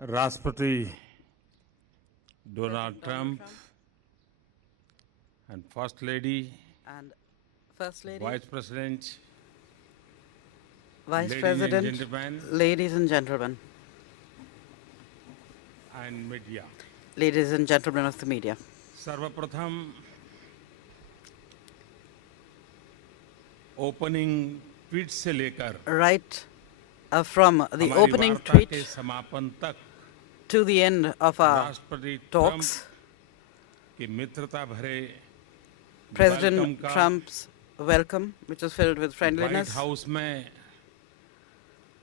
Rashtrapati Donald Trump and First Lady, and First Lady, Vice President, Vice ladies President, and gentlemen, ladies and gentlemen, and media. ladies and gentlemen of the media. सर्वप्रथम opening tweet से लेकर Right from the हमारी opening वार्ता tweet के समापन तक to the end of our राष्ट्रपति talks, Trump की मित्रता भरे President वेलकम का Trump's welcome, which was filled with white friendliness, house में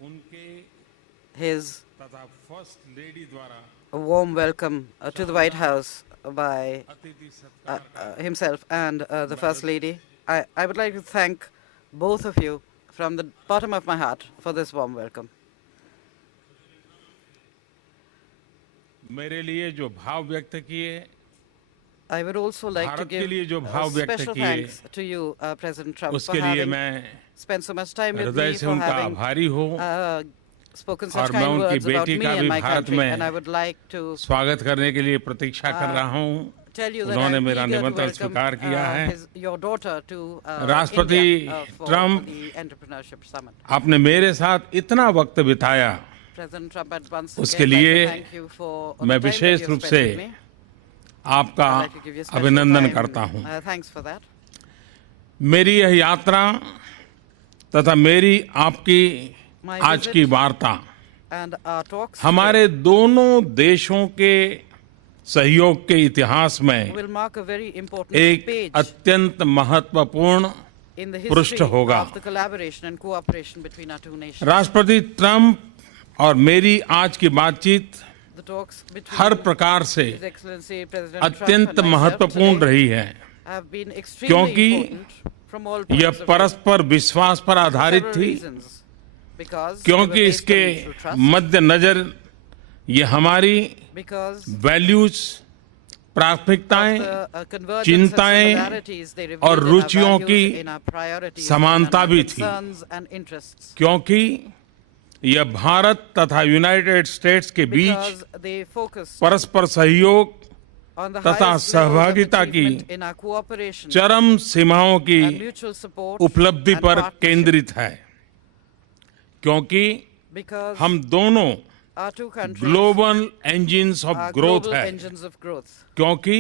उनके his तथा फर्स्ट लेडी द्वारा a warm welcome to the White House by अतिथि सत्कार का himself and the First Lady. I would like to thank both of you from the bottom of my heart for this warm welcome. मेरे लिए जो भाव व्यक्त किए, I would also like to Bharat के लिए give जो भाव व्यक्त special किए, thanks to you, President Trump, for उसके लिए having मैं spent so much time with हृदय me, से for उनका having आभारी हूँ spoken और such मैं kind उनकी words about बेटी me का भी and my भारत country. में And I would like to स्वागत करने के लिए प्रतीक्षा कर रहा हूँ। tell you that उन्होंने I'm मेरा eager to निमंत्रण welcome स्वीकार किया है। your daughter to राष्ट्रपति India for Trump, the Entrepreneurship Summit. आपने मेरे साथ इतना वक्त बिताया, President Trump, had once उसके again like लिए to thank you for मैं the time that wishes you रूप spent से with me. आपका I'd like to give you special अभिनंदन time. करता हूँ। Thanks for that. मेरी यह यात्रा तथा मेरी आपकी My आज visit की वार्ता and our talks हमारे दोनों देशों के सहयोग के इतिहास today में will mark a very important एक page अत्यंत महत्वपूर्ण in the पृष्ठ history होगा। of the collaboration and cooperation between our two nations. राष्ट्रपति ट्रंप और मेरी आज की बातचीत The talks between हर प्रकार से His Excellency President Trump अत्यंत and myself महत्वपूर्ण today रही है, have been extremely क्योंकि important from all points यह of view. परस्पर विश्वास पर For आधारित several थी, reasons. Because they क्योंकि were based on इसके mutual trust, मद्देनजर ये हमारी because वैल्यूज, of प्राथमिकताएं, the convergence of चिंताएं similarities they revealed और in our रुचियों values, की in our priorities, समानता and our भी थी। concerns and interests. क्योंकि यह भारत तथा यूनाइटेड स्टेट्स के बीच Because they focus परस्पर सहयोग on the तथा highest levels of सहभागिता की achievement in our cooperation चरम सीमाओं की and mutual support उपलब्धि and पर partnership. केंद्रित है, क्योंकि Because हम दोनों our two countries global engines of are growth global है, engines of growth. क्योंकि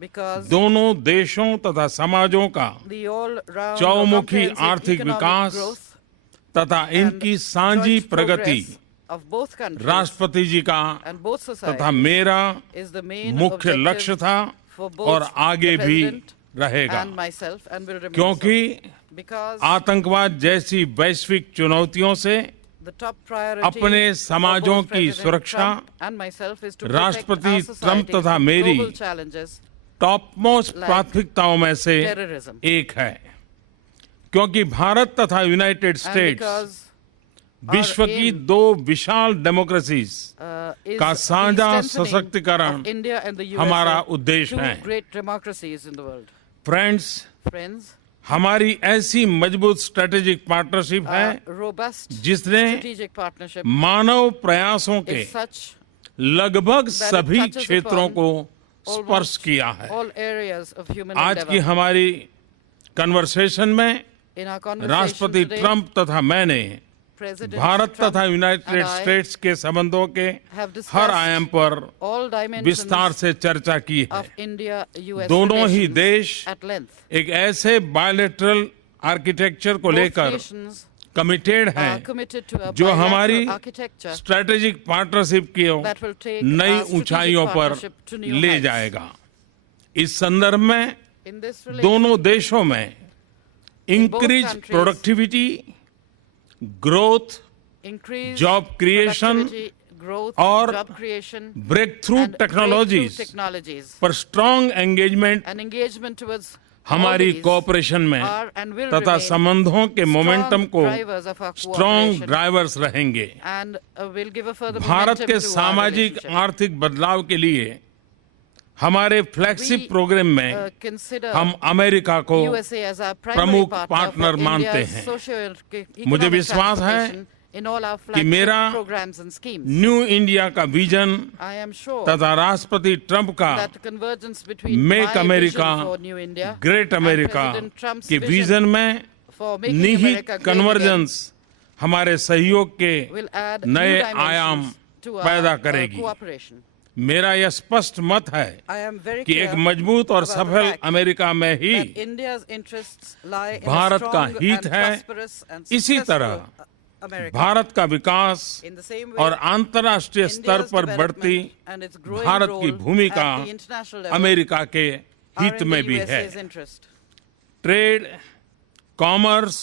Because दोनों देशों तथा समाजों का the all-round चौमुखी comprehensive आर्थिक economic विकास growth तथा and इनकी साझी joint Pragati progress of both countries राष्ट्रपति जी का and both तथा societies मेरा is the main मुख्य objective लक्ष्य था for both और आगे the भी President रहेगा, and myself and will remain क्योंकि so. Because आतंकवाद जैसी वैश्विक चुनौतियों से the top priority अपने for समाजों both की President सुरक्षा Trump and myself is to protect राष्ट्रपति our ट्रंप societies तथा from मेरी global challenges top most like प्राथमिकताओं में से terrorism. एक है, क्योंकि भारत तथा यूनाइटेड And स्टेट्स because विश्व our की aim, दो विशाल डेमोक्रेसीज is का the साझा strengthening सशक्तिकरण of India and the USA, हमारा उद्देश्य two है। great democracies in the world. Friends, Friends, हमारी ऐसी मजबूत स्ट्रेटेजिक पार्टनरशिप है a robust जिसने strategic partnership मानव प्रयासों के is such लगभग that it सभी touches क्षेत्रों upon को स्पर्श almost किया है। all areas of human आज की endeavor. हमारी कन्वर्सेशन में In our conversation राष्ट्रपति today, ट्रंप तथा मैंने President भारत Trump तथा यूनाइटेड and I स्टेट्स के संबंधों के have discussed हर आयाम पर all dimensions विस्तार से चर्चा की है। of India-US दोनों ही relations देश at length. एक ऐसे बायलैटरल आर्किटेक्चर को Both लेकर nations कमिटेड are हैं committed to a जो bilateral हमारी architecture स्ट्रेटेजिक पार्टनरशिप की that will take नई our strategic ऊंचाइयों पर partnership to new ले heights. जाएगा। इस संदर्भ में In this relation, दोनों देशों में increase countries, productivity, growth, increase job creation productivity, growth, और job creation, breakthrough and breakthrough technologies technologies पर strong engagement and engagement towards हमारी all these कोऑपरेशन में are and will तथा remain संबंधों के मोमेंटम strong को drivers of our strong cooperation drivers रहेंगे। and will give a further Bharat momentum के to our सामाजिक relationship. आर्थिक बदलाव के लिए हमारे फ्लैगशिप We, प्रोग्राम में consider हम अमेरिका को USA as our primary प्रमुख partner पार्टनर for मानते India's हैं। socio-economic मुझे विश्वास है transformation in all our कि मेरा flagship programs and schemes. New India का विजन I am sure तथा राष्ट्रपति ट्रंप का that the convergence between make my America vision for New India great and America President Trump's के vision vision में for making निहित America great again convergence हमारे सहयोग के will add नए new आयाम dimensions to पैदा our करेगी। cooperation. मेरा यह स्पष्ट मत है I am very कि clear एक मजबूत और about the सफल fact अमेरिका में ही that India's interests lie in a Bharat का strong हित and है। prosperous and इसी successful तरह America. भारत का विकास In the same way, और अंतर्राष्ट्रीय स्तर India's पर बढ़ती development and its growing Bharat की role भूमिका at the international level America के are हित in में the भी है। USA's interest. ट्रेड, कॉमर्स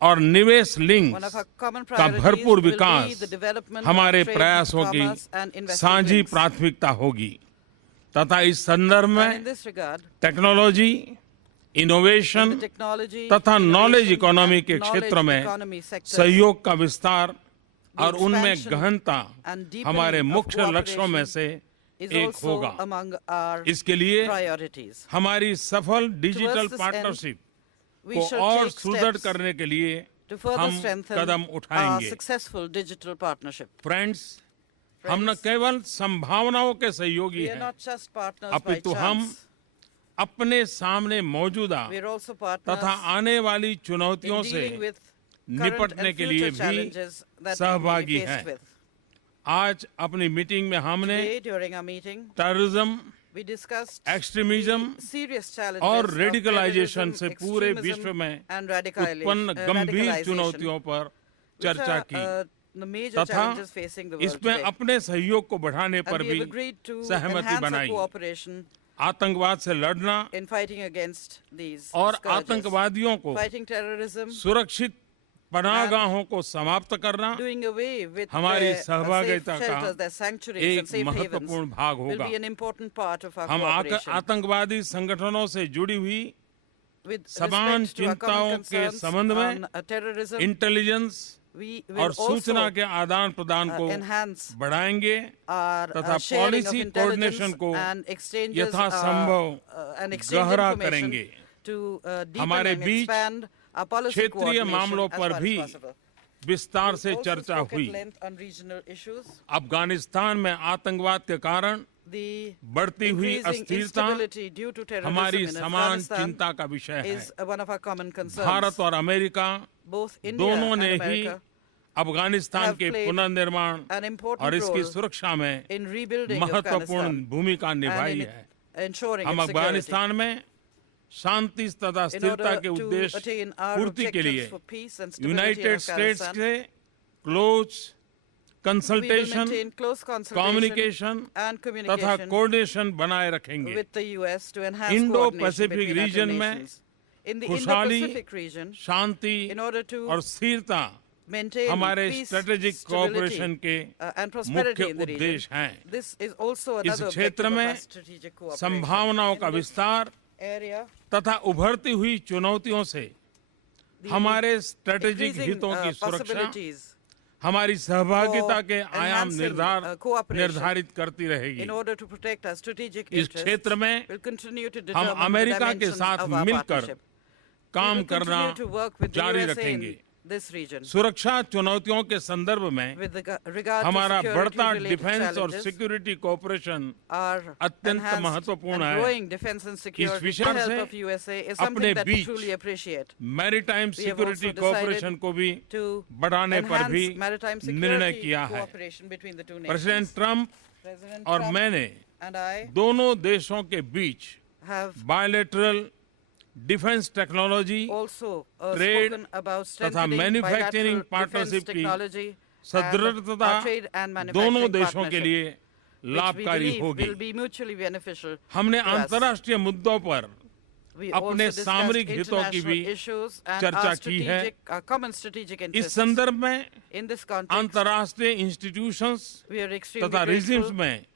और निवेश link One of our common का priorities भरपूर will be Vikas the development हमारे of trade, प्रयासों commerce की and investment साझी links. प्राथमिकता होगी तथा इस संदर्भ And in में this regard, technology, in innovation the technology, तथा नॉलेज innovation इकोनॉमी के and knowledge क्षेत्र में economy sectors, सहयोग का विस्तार the और उनमें expansion गहनता and deepening हमारे of मुख्य लक्ष्यों में से is एक also होगा। among our इसके लिए priorities. हमारी सफल digital Towards this end, partnership We को shall और take सुदृढ़ steps करने के लिए to further हम strengthen कदम our उठाएंगे। successful digital partnership. फ्रेंड्स, हम न केवल संभावनाओं के सहयोगी We are हैं, not just partners by अपितु हम chance. अपने सामने मौजूदा We are also partners तथा आने वाली in चुनौतियों से dealing with current निपटने and के लिए future भी challenges that we सहभागी will be हैं। faced with. आज अपनी मीटिंग में हमने Today, during our meeting, terrorism, we discussed extremism the serious challenges और of रेडिकलाइजेशन terrorism, से पूरे extremism विश्व में and उत्पन्न गंभीर radicalization, चुनौतियों पर which चर्चा are, की the major तथा challenges facing the world इसमें today. अपने सहयोग को बढ़ाने And पर we भी have agreed to सहमति enhance our बनाई। cooperation आतंकवाद से लड़ना in fighting against these और scourges, आतंकवादियों को fighting terrorism, सुरक्षित पनाहगाहों को समाप्त करना doing away with हमारी their safe सहभागिता का shelters, their sanctuaries एक and safe havens महत्वपूर्ण भाग will होगा। be an important part of our हम cooperation. आतंकवादी संगठनों से जुड़ी हुई With समान respect to our चिंताओं common के concerns संबंध में on terrorism, intelligence we will और सूचना also के आदान प्रदान को enhance बढ़ाएंगे our तथा sharing of policy intelligence coordination को and exchanges यथासंभव and exchange गहरा information करेंगे। to deepen हमारे and beach expand our policy क्षेत्रीय coordination मामलों as पर far as भी possible. विस्तार We से also चर्चा spoke at हुई। length on regional issues. Afghanistan में आतंकवाद के कारण The बढ़ती हुई increasing अस्थिरता instability due to terrorism हमारी in समान Afghanistan चिंता का विषय है। is one of our common concerns. Bharat और अमेरिका Both India दोनों and ने ही America अफगानिस्तान have के played पुनर्निर्माण an important और इसकी role सुरक्षा में in rebuilding महत्वपूर्ण Afghanistan भूमिका and निभाई in है। ensuring हम its security. अफगानिस्तान में शांति तथा In स्थिरता order के to उद्देश्य attain our पूर्ति के लिए objectives for peace and stability in United States Afghanistan, से close we will consultation, maintain close consultation communication and तथा communication कोऑर्डिनेशन बनाए रखेंगे। with the US to enhance Indo coordination Pacific between our two region में nations. In the खुशहाली, Indo-Pacific region, Shanti in order to और स्थिरता maintain हमारे peace, strategic stability, cooperation के and prosperity मुख्य in the region. उद्देश्य हैं। This is also इस another क्षेत्र objective of में our strategic cooperation. संभावनाओं का In this विस्तार area, तथा उभरती हुई चुनौतियों से the हमारे स्ट्रेटेजिक increasing, हितों की सुरक्षा possibilities हमारी सहभागिता for के आयाम enhancing, cooperation निर्धारित करती रहेगी। in order to protect our strategic इस interests, क्षेत्र में will continue to हम determine the अमेरिका के dimensions साथ of our मिलकर partnership. We काम will करना continue to work with the जारी USA रखेंगे। in this region. सुरक्षा चुनौतियों के संदर्भ में With regard to हमारा बढ़ता security-related डिफेंस और challenges, सिक्योरिटी कोऑपरेशन our अत्यंत enhanced महत्वपूर्ण and है। growing defense and security विषय with the से help of USA is अपने something that we beach truly appreciate. Maritime We have security also cooperation decided को भी to बढ़ाने पर भी enhance maritime निर्णय security किया है। cooperation between the two president nations. Trump President और Trump मैंने and I दोनों देशों के बीच have bilateral defence technology also trade spoken about तथा strengthening manufacturing bilateral defense partnership की technology and सदृढ़ता trade and दोनों manufacturing देशों के partnership, लिए which we लाभकारी believe होगी। will be mutually beneficial हमने to us. अंतर्राष्ट्रीय मुद्दों पर We अपने also discussed सामरिक हितों की international भी issues and चर्चा our की है। our common strategic इस interests. संदर्भ में In this context, अंतर्राष्ट्रीय इंस्टीट्यूशंस we are extremely तथा रिजिम्स grateful में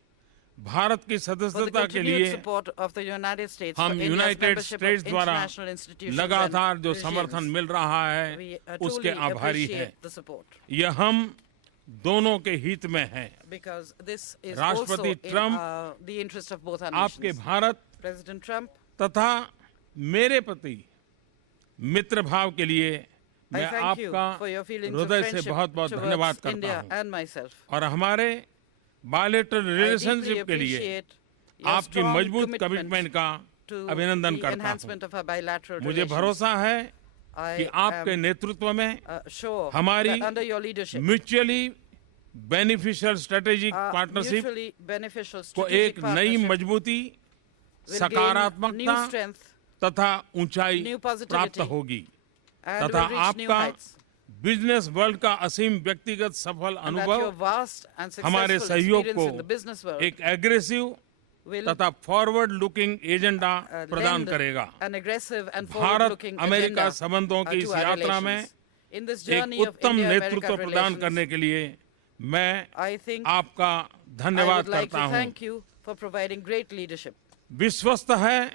भारत की for the सदस्यता के continued लिए support of the United States हम for India's United membership states of द्वारा international institutions लगातार and जो regimes. समर्थन मिल रहा है We उसके truly आभारी हैं। appreciate the support यह हम दोनों के हित में है। because this is also राष्ट्रपति in Trump the interest of both our आपके nations. भारत President Trump तथा मेरे प्रति मित्र भाव के लिए I मैं thank you आपका for your feelings of हृदय से friendship बहुत बहुत धन्यवाद towards करता India हूं and myself. और हमारे बायलैटरल I deeply रिलेशनशिप के लिए appreciate your आपकी strong मजबूत कमिटमेंट का to अभिनंदन the करता हूं। enhancement of our bilateral मुझे relations. भरोसा है I कि आपके am नेतृत्व में sure हमारी that under your leadership, mutually beneficial strategic our partnership mutually beneficial को strategic एक नई partnership मजबूती, will gain सकारात्मकता new strength तथा ऊंचाई new प्राप्त positivity होगी and तथा will reach new आपका heights. बिजनेस वर्ल्ड का असीम व्यक्तिगत सफल And that your अनुभव vast and हमारे successful सहयोग experience in the business को world एक एग्रेसिव will तथा फॉरवर्ड लुकिंग एजेंडा प्रदान lend करेगा। an aggressive and Bharat forward-looking America agenda संबंधों की to इस our यात्रा में relations. In this एक journey of उत्तम India-America नेतृत्व प्रदान relations, करने के लिए मैं I think आपका I धन्यवाद would like करता to हूं। thank you for providing great leadership. विश्वस्त है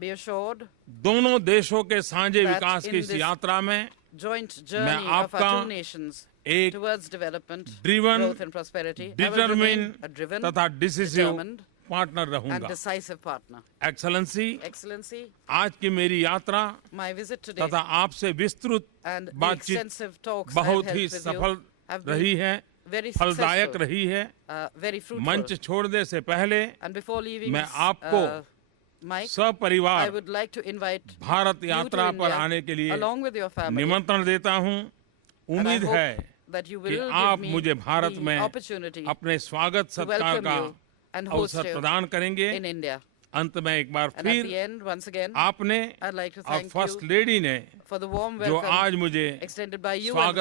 Be assured, दोनों देशों के साझे that विकास in की इस this यात्रा में joint journey of our आपका two nations एक towards development, driven, growth and prosperity, I will remain a determine driven, तथा डिसिसिव determined पार्टनर and रहूंगा। decisive partner. एक्सेलेंसी, Excellency, आज की मेरी यात्रा my visit today तथा आपसे विस्तृत and the बातचीत extensive talks I've बहुत held ही with you सफल have रही been है, very फलदायक successful, रही है। very fruitful. मंच छोड़ने से पहले And before leaving मैं this, आपको Mike, I सपरिवार would like to invite Bharat you यात्रा to पर India आने के लिए along with your family. निमंत्रण देता हूं। And I उम्मीद hope है that you कि will आप give me मुझे भारत the में opportunity अपने स्वागत to सत्कार welcome का you and host अवसर you प्रदान करेंगे। in India. अंत में एक बार And at the फिर end, once again, आपने I'd like to और thank फर्स्ट you लेडी ने for the warm जो welcome आज मुझे extended by you and स्वागत